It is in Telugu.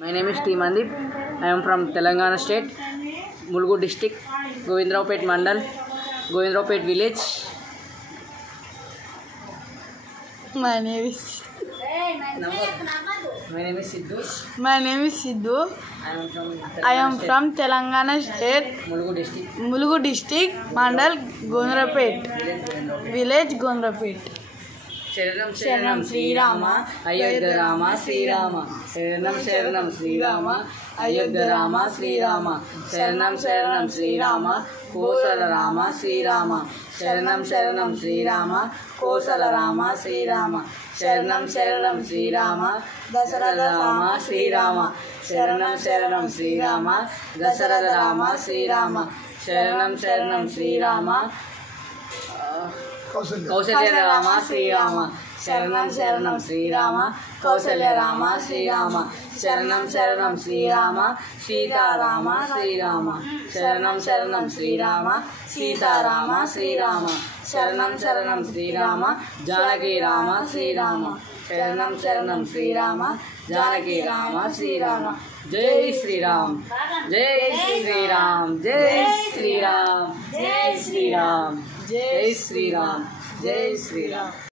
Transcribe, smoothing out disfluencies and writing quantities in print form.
My name is T. Mandip. I am from Telangana state, Mulgu district, Govindraupet Mandal, Govindraupet village. My name is Sidhu. My name is Sidhu. I am from Telangana state, Mulgu district, Mandal, Govindraupet village, Govindraupet. శరణం శరణం శ్రీరామ అయోధ్య రామ శ్రీరామ శరణం శరణం శ్రీరామ అయోధ్య రామ శ్రీరామ శరణం శరణం శ్రీరామ కోసల రామ శ్రీరామ శరణం శరణం శ్రీరామ కోసల రామ శ్రీరామ శరణం శరణం శ్రీరామ దశరథ రామ శ్రీరామ శరణం శరణం శ్రీరామ దశరథ రామ శ్రీరామ శరణం శరణం శ్రీరామ కౌసల్య రామ శ్రీరామ శరణం శరణం శ్రీరామ కౌసల్య రామ శ్రీరామ శరణం శరణం శ్రీరామ సీతారామ శ్రీరామ శరణం శరణం శ్రీరామ సీతారామ శ్రీరామ శరణం శరణం శ్రీరామ జానకి రామ శ్రీరామ శరణం శరణం శ్రీరామ జానకి రామ శ్రీరామ జై శ్రీరామ్ జై శ్రీరామ్ జై శ్రీరామ్ జై శ్రీరామ్ జై శ్రీరామ్ జై శ్రీరామ్.